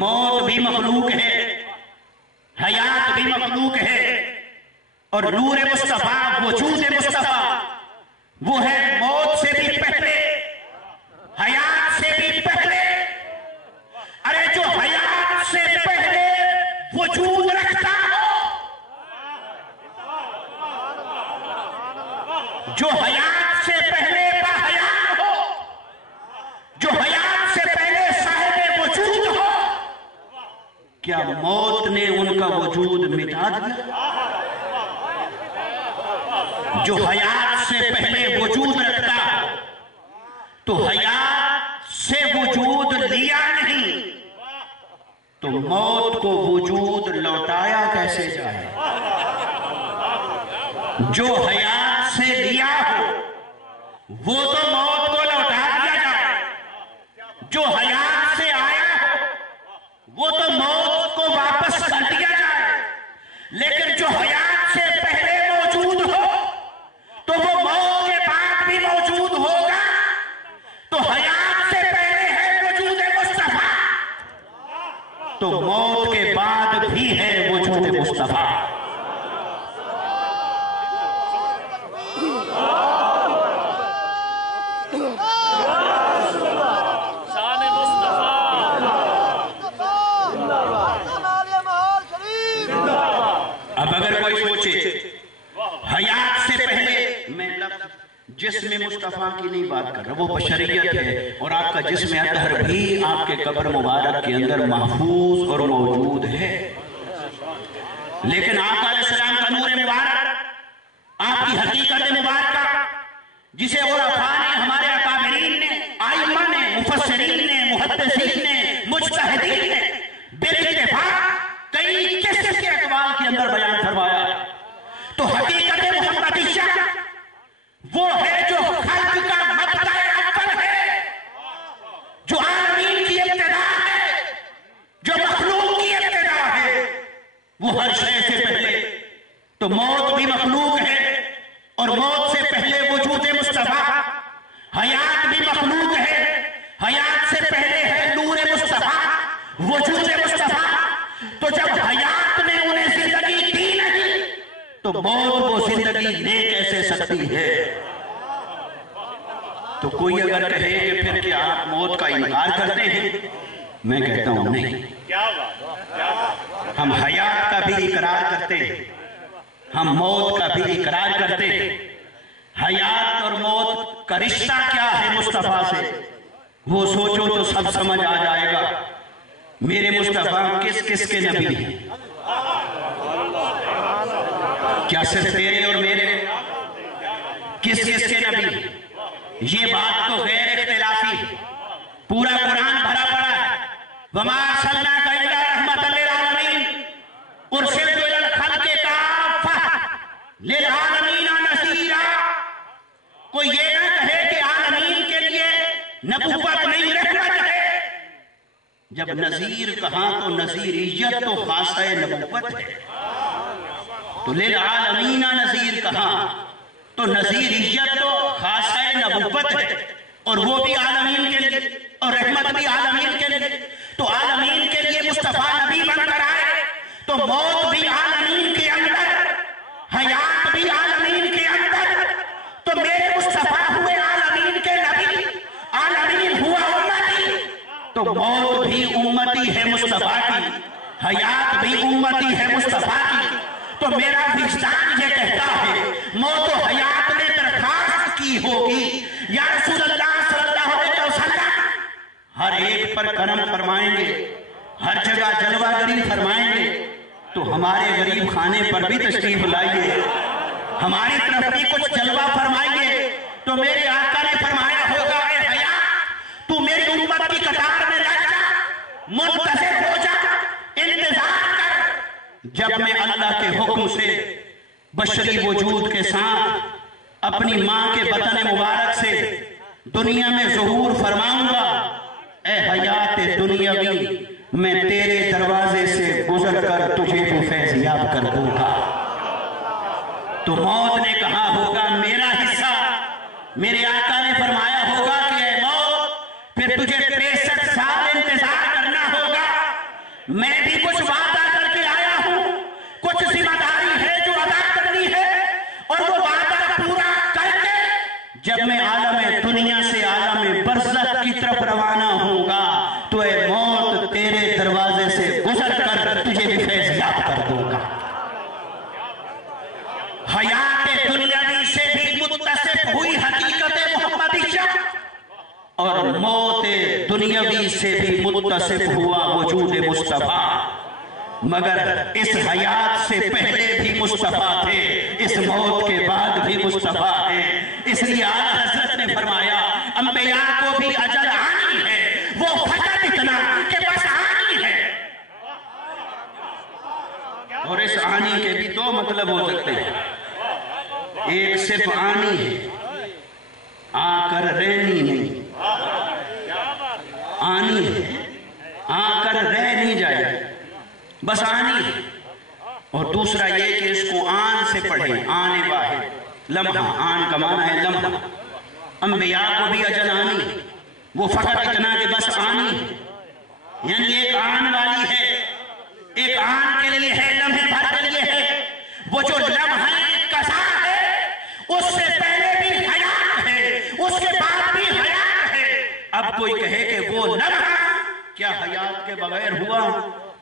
موت بھی مخلوق ہے، حیات بھی مخلوق ہے، اور نور مصطفیٰ، وجود مصطفیٰ، وہ ہے موت سے بھی پہلے، حیات سے بھی پہلے۔ ارے جو حیات سے پہلے وجود رکھتا ہو، جو حیات سے پہلے باحیات ہو، جو حیات سے پہلے صاحب وجود ہو، کیا موت نے ان کا وجود مٹا دیا؟ جو حیات سے پہلے وجود رکھتا ہو تو حیات سے وجود لیا نہیں، تو موت کو وجود لوٹایا کیسے جائے؟ جو حیات سے لیا ہو وہ تو موت کو لوٹا دیا جائے، جو حیات سے آیا ہو وہ تو موت کو واپس کر دیا جائے، لیکن جو حیات سے پہلے موجود ہو تو وہ موت کے بعد بھی موجود ہوگا۔ تو حیات سے پہلے ہے وجود مصطفیٰ، تو موت کے بعد بھی ہے وجود مصطفیٰ۔ اب اگر کوئی سوچے جسم مصطفیٰ کی نہیں بات کر رہا، وہ بشریت ہے، اور آپ کا جسم اطہر بھی آپ کے قبر مبارک کے اندر محفوظ اور موجود ہے۔ لیکن آقا علیہ السلام کا نور مبارک، آپ کی حقیقت مبارکہ، جسے عرفاء نے، ہمارے اکابرین نے، ائمہ نے، مفسرین نے، محدثین نے، مجتہدین نے بالاتفاق کئی قسم کے اقوال کے اندر بیان فرمایا، تو حقیقت محمدیہ وہ ہے جو خلق کا مبدأ اول ہے، جو عالمین کی ابتدا ہے، جو مخلوق کی ابتدا ہے۔ وہ ہر شے سے پہلے، تو موت بھی مخلوق ہے، اور موت سے پہلے وجود مصطفیٰ، حیات بھی مخلوق ہے، حیات سے پہلے ہے نور مصطفیٰ، وجود مصطفیٰ۔ تو جب حیات نے انہیں زندگی دی نہیں، تو موت وہ زندگی لے کیسے سکتی ہے؟ تو کوئی اگر کہے کہ پھر کیا آپ موت کا انکار کرتے ہیں؟ میں کہتا ہوں نہیں، ہم حیات کا بھی اقرار کرتے ہیں، ہم موت کا بھی اقرار کرتے ہیں۔ حیات اور موت کا رشتہ کیا ہے مصطفیٰ سے، وہ سوچو تو سب سمجھ آ جائے گا۔ میرے مصطفیٰ کس کس کے نبی ہیں؟ کیا صرف تیرے اور میرے؟ کس کس کے نبی؟ یہ بات تو غیر اختلافی ہے، پورا قرآن بھرا پڑا ہے۔ وَمَا أَرْسَلْنَاكَ إِلَّا رَحْمَةً لِلْعَالَمِينَ أُرْسِلْتُ إِلَى الْخَلْقِ كَافَّةً لِلْعَالَمِينَ نَذِيرًا۔ کوئی یہ نہ کہے کہ عالمین کے لیے نبوت نہیں، رحمت ہے۔ جب نذیر کہا تو نذیریت تو خاصہ نبوت ہے، تو للعالمین نذیر کہا تو نذیریت تو خاصہ نبوت ہے، اور وہ بھی عالمین کے لیے، اور رحمت بھی عالمین کے لیے۔ تو عالمین کے لیے مصطفیٰ نبی بن کر آئے، تو موت بھی عالمین کے اندر، حیات بھی عالمین کے اندر، تو میرے مصطفیٰ ہوئے عالمین کے نبی، عالمین ہوا امتی، تو موت بھی امتی ہے مصطفیٰ کی، حیات بھی امتی ہے مصطفیٰ کی۔ تو میرا وجدان یہ کہتا ہے، موت و حیات نے درخواست کی ہوگی، یا رسول اللہ صلی اللہ علیہ وسلم ہر ایک پر کرم فرمائیں گے، ہر جگہ جلوہ گری فرمائیں گے، تو ہمارے غریب خانے پر بھی تشریف لائیے، ہماری طرف بھی کچھ جلوہ فرمائیے۔ تو میرے آقا نے فرمایا ہوگا، اے حیات تو میری امت کی قطار میں لگ جا، منتظر ہو جا، انتظار کر، جب میں اللہ کے حکم سے بشری وجود کے ساتھ اپنی ماں کے بطن مبارک سے دنیا میں ظہور فرماؤں گا۔ اے حیات دنیاوی، میں تیرے دروازے سے گزر کر تجھے بھی فیضیاب کر دوں گا۔ تو موت نے کہا ہوگا میرا حصہ، میرے آقا نے فرمایا ہوگا کہ اے موت پھر تجھے 63 سال انتظار کرنا ہوگا، میں بھی کچھ وعدہ کر کے آیا ہوں، کچھ ذمہ داری ہے جو ادا کرنی ہے، اور وہ وعدہ پورا کر کے جب میں عالم دنیا سے عالم برزخ کی طرف روانہ ہوں گا، تو اے موت تیرے دروازے سے گزر کر تجھے بھی فیضیاب کر دوں گا۔ حیات دنیاوی سے بھی متصف ہوئی حقیقت محمدیہ، اور موت دنیاوی سے بھی متصف ہوا وجود مصطفیٰ۔ مگر اس حیات سے پہلے بھی مصطفیٰ تھے، اس موت کے بعد بھی مصطفیٰ ہیں۔ اس لیے اعلیٰ حضرت نے فرمایا انبیاء کو بھی اجل آنی ہے، وہ فقط اتنا کہ بس آنی ہے۔ اور اس آنی کے بھی دو مطلب ہو سکتے ہیں، ایک صرف آنی ہے، آ کر رہنی نہیں، آنی ہے، آ کر رہ نہیں جائے، بس آنی ہے۔ اور دوسرا یہ کہ اس کو آن سے پڑھیں، آن واحد، لمحہ، آن کا معنی ہے لمحہ۔ انبیاء کو بھی اجل آنی ہے، وہ فقط اتنا کہ بس آنی ہے، یعنی ایک آن والی ہے، ایک آن کے لیے ہے، لمحے بھر کے لیے ہے۔ وہ جو لمحہ قضا ہے، اس سے پہلے بھی حیات ہے، اس کے بعد بھی حیات ہے۔ اب کوئی کہے کہ وہ لمحہ کیا حیات کے بغیر ہوا؟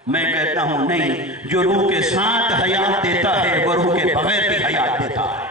میں کہتا ہوں نہیں، جو روح کے ساتھ حیات دیتا ہے وہ روح کے بغیر بھی حیات دیتا ہے۔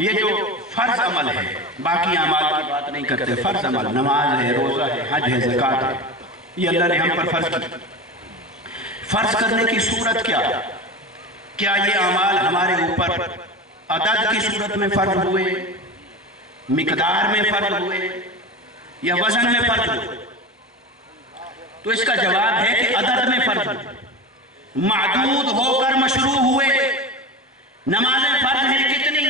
یہ جو فرض عمل ہے، باقی اعمال کی بات نہیں کرتے، فرض عمل نماز ہے، روزہ ہے، حج ہے، زکوٰۃ ہے، یہ اللہ نے ہم پر فرض کی۔ فرض کرنے کی صورت کیا؟ کیا یہ اعمال ہمارے اوپر عدد کی صورت میں فرض ہوئے، مقدار میں فرض ہوئے، یا وزن میں فرض ہوئے؟ تو اس کا جواب ہے کہ عدد میں فرض ہوئے، معدود ہو کر مشروع ہوئے۔ نمازیں فرض ہیں کتنی؟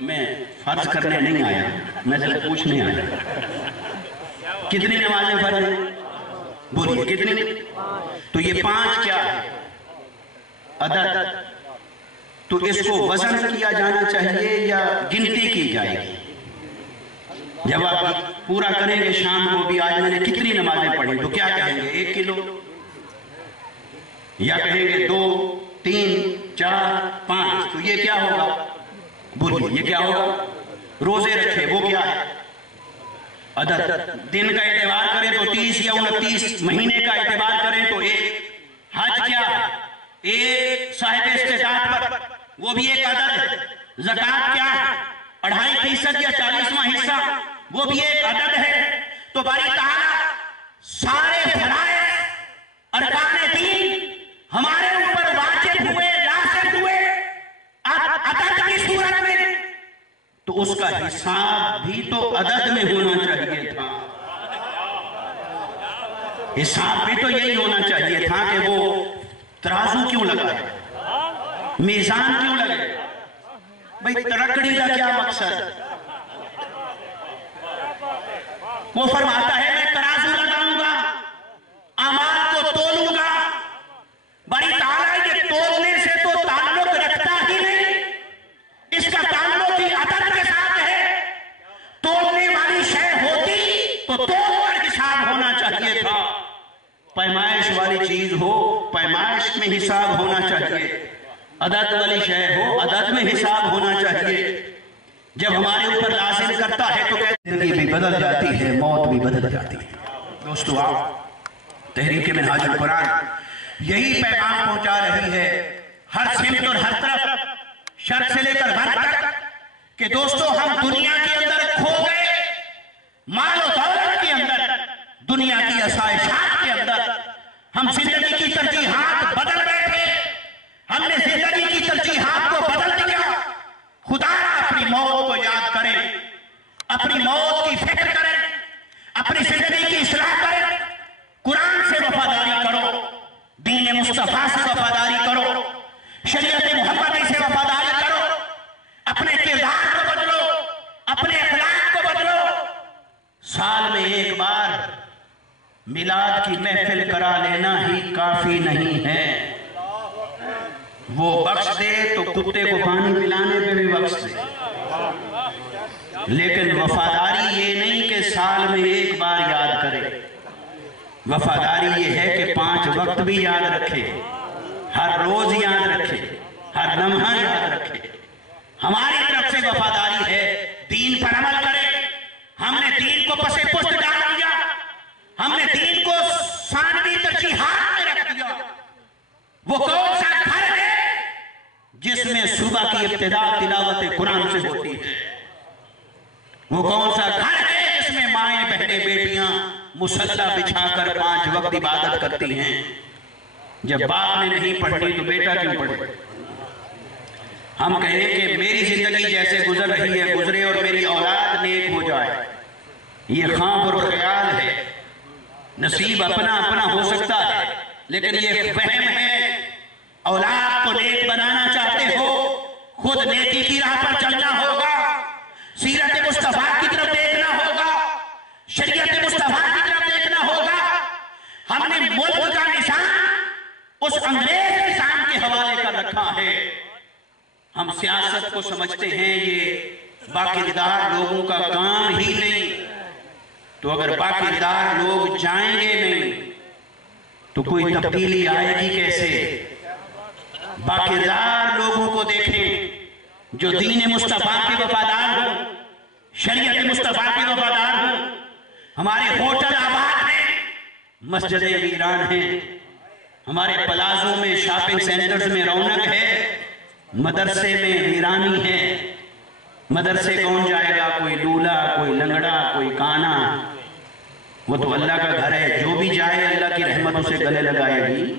میں فرض کرنے نہیں آیا، میں صرف پوچھنے آیا، کتنی نمازیں فرض ہیں؟ بولیے کتنی؟ تو یہ 5 کیا ہے؟ عدد۔ تو اس کو وزن کیا جانا چاہیے یا گنتی کی جائے گی؟ جب آپ پورا کریں گے شام کو بھی آج میں نے کتنی نمازیں پڑھی تو کیا کہیں گے؟ 1 کلو، یا کہیں گے 2، 3، 4، 5؟ تو یہ کیا ہوگا؟ بولیے یہ کیا ہوگا؟ روزے رکھے، وہ کیا ہے؟ عدد۔ دن کا اعتبار کریں تو 30 یا 29، مہینے کا اعتبار کریں تو 1۔ حج کیا ہے؟ ایک صاحب استطاعت پر، وہ بھی ایک عدد ہے۔ زکوٰۃ کیا ہے؟ 2.5% یا 40واں حصہ، وہ بھی ایک عدد ہے۔ تو باری تعالیٰ سارے فرائض ارکان دین ہمارے اوپر واجب ہوئے، لازم ہوئے عدد کی صورت میں، تو اس کا حساب بھی تو عدد میں ہونا چاہیے تھا۔ حساب بھی تو یہی ہونا چاہیے تھا کہ وہ ترازو کیوں لگائے، میزان کیوں لگے؟ بھئی ترکڑی کا کیا مقصد؟ وہ فرماتا ہے میں ترازو لگاؤں گا، اعمال کو تولوں گا۔ بڑی تعالیٰ یہ تولنے سے تو تعلق رکھتا ہی نہیں، اس کا تعلق ہی عدد کے ساتھ ہے۔ تولنے والی شے ہوتی تو تول کر حساب ہونا چاہیے تھا، پیمائش والی چیز ہو پیمائش میں حساب ہونا چاہیے، عدد والی شے ہو عدد میں حساب ہونا چاہیے۔ جب ہمارے اوپر لازم کرتا ہے تو زندگی بھی بدل جاتی ہے، موت بھی بدل جاتی ہے۔ دوستو آپ تحریک منہاج القرآن یہی پیغام پہنچا رہی ہے ہر سمت اور ہر طرف، شرق سے لے کر غرب تک، کہ دوستو ہم دنیا کے اندر کھو گئے، مال و دولت کے اندر، دنیا کی آسائشات کے اندر، ہم زندگی کی ترجیحات بدل بیٹھے، ہم نے زندگی کی ترجیحات کو بدل دیا۔ خدا اپنی موت کو یاد کریں، اپنی موت کی فکر کریں، اپنی زندگی کی اصلاح کریں، قرآن سے وفاداری کرو، دین مصطفیٰ سے وفاداری کرو، شریعت محمدی سے وفاداری کرو، اپنے کردار کو بدلو، اپنے اخلاق کو بدلو۔ سال میں ایک بار میلاد کی محفل کرا لینا ہی کافی نہیں ہے۔ وہ بخش دے تو کتے کو پانی پلانے پہ بھی بخش دے، لیکن وفاداری یہ نہیں کہ سال میں ایک بار یاد کرے۔ وفاداری یہ ہے کہ 5 وقت بھی یاد رکھے، ہر روز یاد رکھے، ہر لمحہ یاد رکھے۔ ہماری طرف سے وفاداری ہے دین پر عمل کرے۔ ہم نے دین کو پس پشت ڈال دیا، ہم نے دین کو ثانوی ترجیحات میں رکھ دیا۔ وہ کون سا گھر ہے جس میں صبح کی ابتدا تلاوت قرآن سے ہوتی ہے؟ وہ کون سا گھر ہے جس میں مائیں بہنیں بیٹیاں مصلی بچھا کر 5 وقت عبادت کرتی ہیں؟ جب باپ نے نہیں پڑھنی تو بیٹا کیوں پڑھے؟ ہم کہیں کہ میری زندگی جیسے گزر رہی ہے گزرے اور میری اولاد نیک ہو جائے، یہ خواب اور خیال ہے۔ نصیب اپنا اپنا ہو سکتا ہے، لیکن یہ فہم ہے اولاد کو نیک بنانا چاہتے ہو، خود نیکی کی راہ پر چلنا ہوگا، سیرت مصطفیٰ کی طرف دیکھنا ہوگا، شریعت مصطفیٰ کی طرف دیکھنا ہوگا۔ ہم نے ملک کا نظام اس انگریز نظام کے حوالے کر رکھا ہے۔ ہم سیاست کو سمجھتے ہیں یہ باقیدار لوگوں کا کام ہی نہیں، تو اگر باقیدار لوگ جائیں گے نہیں تو کوئی تبدیلی آئے گی کیسے؟ باقیدار لوگوں کو دیکھیں جو دین مصطفیٰ کے وفادار ہوں، شریعت مصطفیٰ کے وفادار ہوں۔ ہمارے ہوٹل آباد ہیں، مسجدیں ویران ہیں، ہمارے پلازوں میں شاپنگ سینٹرز میں رونق ہے، مدرسے میں ویرانی ہے، مدرسے کون جائے گا؟ کوئی لولا، کوئی لنگڑا، کوئی کانا، وہ تو اللہ کا گھر ہے، جو بھی جائے اللہ کی رحمت اسے گلے لگائے گی،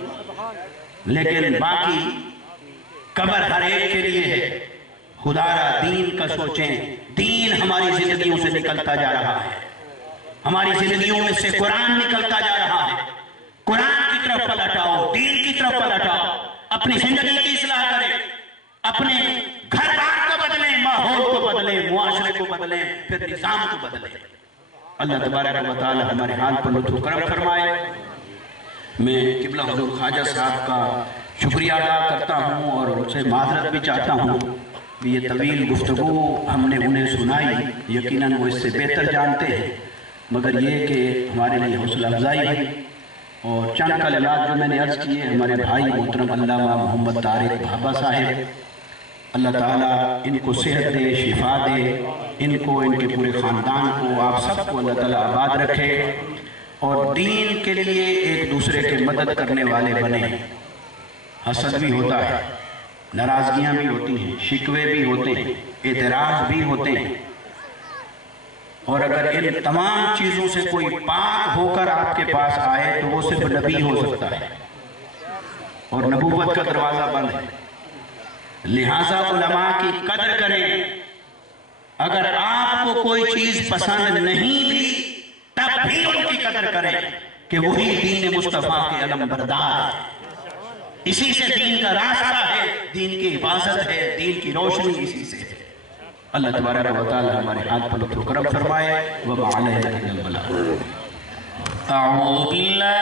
لیکن باقی قبر ہر ایک کے لیے ہے۔ خدا را دین کا سوچیں، دین ہماری زندگیوں سے نکلتا جا رہا ہے، ہماری زندگیوں میں سے قرآن نکلتا جا رہا ہے۔ قرآن کی طرف پلٹ آؤ، دین کی طرف پلٹ آؤ، اپنی زندگی کی اصلاح کریں، اپنے گھر بار کو بدلیں، ماحول کو بدلیں، معاشرے کو بدلیں، پھر نظام کو بدلیں۔ اللہ تبارک و تعالی ہمارے حال پر لطف و کرم فرمائے۔ میں قبلہ حضور خواجہ صاحب کا شکریہ ادا کرتا ہوں اور ان سے معذرت بھی چاہتا ہوں کہ یہ طویل گفتگو ہم نے انہیں سنائی، یقیناً وہ اس سے بہتر جانتے ہیں، مگر یہ کہ ہمارے لیے حوصلہ افزائی ہے۔ اور چند کلمات جو میں نے عرض کیے، ہمارے بھائی محترم علامہ محمد طارق بھابا صاحب، اللہ تعالیٰ ان کو صحت دے، شفا دے، ان کو، ان کے پورے خاندان کو، آپ سب کو اللہ تعالیٰ آباد رکھے اور دین کے لیے ایک دوسرے کے مدد کرنے والے بنے۔ حسد بھی ہوتا ہے، ناراضگیاں بھی ہوتی ہیں، شکوے بھی ہوتے ہیں، اعتراض بھی ہوتے ہیں، اور اگر ان تمام چیزوں سے کوئی پاک ہو کر آپ کے پاس آئے تو وہ صرف نبی ہو سکتا ہے، اور نبوت کا دروازہ بند ہے۔ لہٰذا علماء کی قدر کریں۔ اگر آپ کو کوئی چیز پسند نہیں بھی تب بھی ان کی قدر کریں کہ وہی دین مصطفیٰ کے علم بردار ہے، اسی سے دین کا راستہ ہے، دین کی حفاظت ہے، دین کی روشنی اسی سے ہے۔ اللہ تبارک و تعالی ہمارے ہاتھ پر لطف و کرم فرمائے۔ وَمَا عَلَيْنَا إِلَّا الْبَلَاغُ۔ اعوذ باللہ